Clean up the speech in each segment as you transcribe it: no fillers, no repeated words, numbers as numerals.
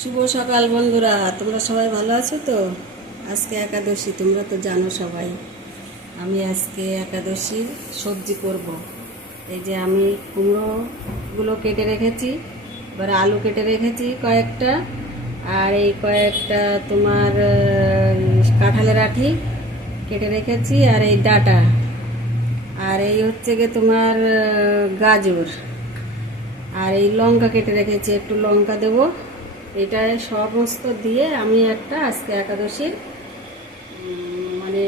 শুভ সকাল বন্ধুরা, তোমরা সবাই ভালো আছো তো? আজকে একাদশী, তোমরা তো জানো সবাই। আমি আজকে একাদশীর সবজি করব। এই যে আমি কুমড়োগুলো কেটে রেখেছি, এবার আলু কেটে রেখেছি কয়েকটা, আর এই কয়েকটা তোমার কাঁঠালের আঠি কেটে রেখেছি, আর এই ডাঁটা, আর এই হচ্ছে গিয়ে তোমার গাজর, আর এই লঙ্কা কেটে রেখেছি, একটু লঙ্কা দেবো। এটা সমস্ত দিয়ে আমি একটা আজকে একাদশীর মানে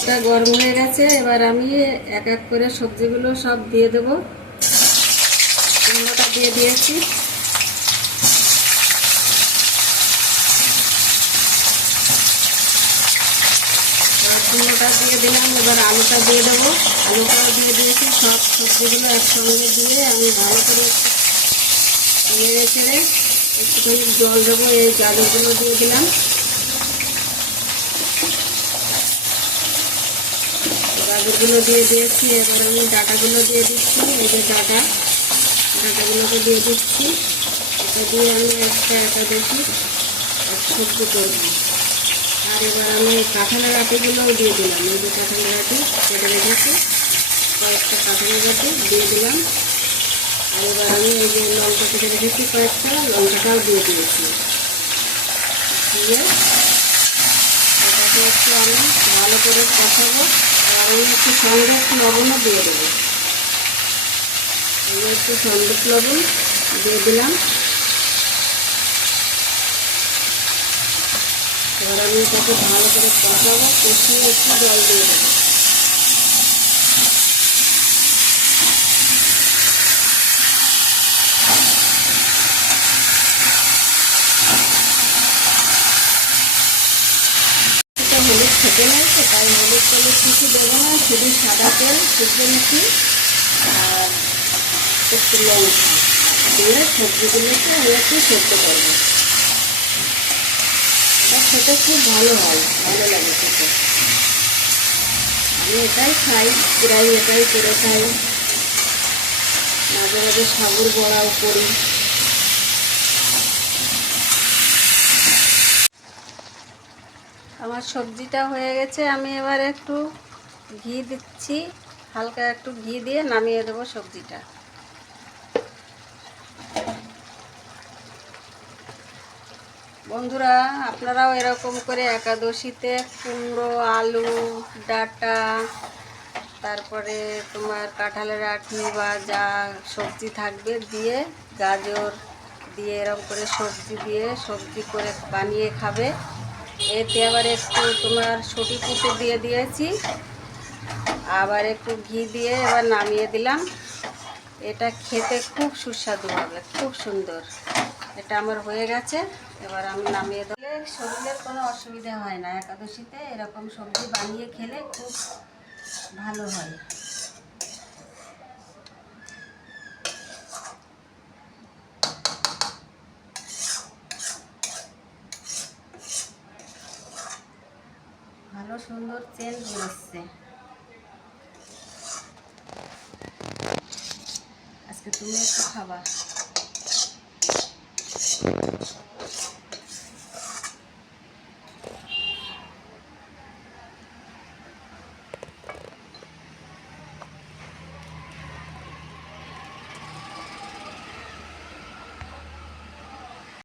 এটা গরম হয়ে গেছে। এবার আমি এক এক করে সবজিগুলো সব দিয়ে দেবো। কুমড়োটা দিয়ে দিয়েছি, এবার কুমড়োটা দিয়ে দিলাম। এবার আলুটা দিয়ে দেবো, আলুটাও দিয়ে দিয়েছি। সব সবজিগুলো একসঙ্গে দিয়ে আমি ভালো করে নেড়ে ছেড়ে একটুখানি জল দেবো। এই গাজরগুলো দিয়ে দিলাম, গাজরগুলো দিয়ে দিয়েছি। এবার আমি ডাঁটাগুলো দিয়ে দিচ্ছি। এই যে ডাঁটাগুলোকে দিয়ে দিচ্ছি। এটা দিয়ে আমি একটা একাদশী সবজি করব। আর এবার আমি কাঁঠালের আটিগুলোও দিয়ে দিলাম। এই যে কাঁঠালের আটি কেটে রেখেছি, কয়েকটা কাঁঠালের আটি দিয়ে দিলাম। আর এবার আমি এই যে লঙ্কা কেটে রেখেছি কয়েকটা, লঙ্কাটাও দিয়ে দিয়েছি। দিয়ে এটাকে একটু আমি ভালো করে কষাবো। আর আমি একটু সঙ্গে একটু লবণও দিয়ে দেবো। আমি একটু সন্দেশ লবণ দিয়ে দিলাম। এবার আমি এটাকে ভালো করে কষাবো, কষিয়ে একটু জল দিয়ে দেবো। এটা হলুদ খেতে নেই তো, তাই হলুদ তেলের কিছু দেবো না, শুধু সাদা তেল, সূর্যমুখী আর একটু লঙ্কা দিয়ে সবজিগুলোকে আমি একটু সেদ্ধ করবো। এটা খেতে খুব ভালো হয়, ভালো লাগে খেতে। আমি এটাই খাই, প্রায় এটাই করে খাই। মাঝে মাঝে সাবুর বড়াও করি। আমার সবজিটা হয়ে গেছে, আমি এবার একটু ঘি দিচ্ছি, হালকা একটু ঘি দিয়ে নামিয়ে দেবো সবজিটা। বন্ধুরা, আপনারাও এরকম করে একাদশীতে কুমড়ো, আলু, ডাঁটা, তারপরে তোমার কাঁঠালের আঠি বা যা সবজি থাকবে দিয়ে, গাজর দিয়ে এরকম করে সবজি দিয়ে সবজি করে বানিয়ে খাবে। এতে আবার একটু তোমার সটি কুচো দিয়ে দিয়েছি, আবার একটু ঘি দিয়ে এবার নামিয়ে দিলাম। এটা খেতে খুব সুস্বাদু হবে, খুব সুন্দর। এটা আমার হয়ে গেছে, এবার আমি নামিয়ে দিলে শরীরের কোনো অসুবিধা হয় না। একাদশীতে এরকম সবজি বানিয়ে খেলে খুব ভালো হয়। ভালো সুন্দর সেন্ট বেরোচ্ছে। আজকে তুমি একটু খাবা।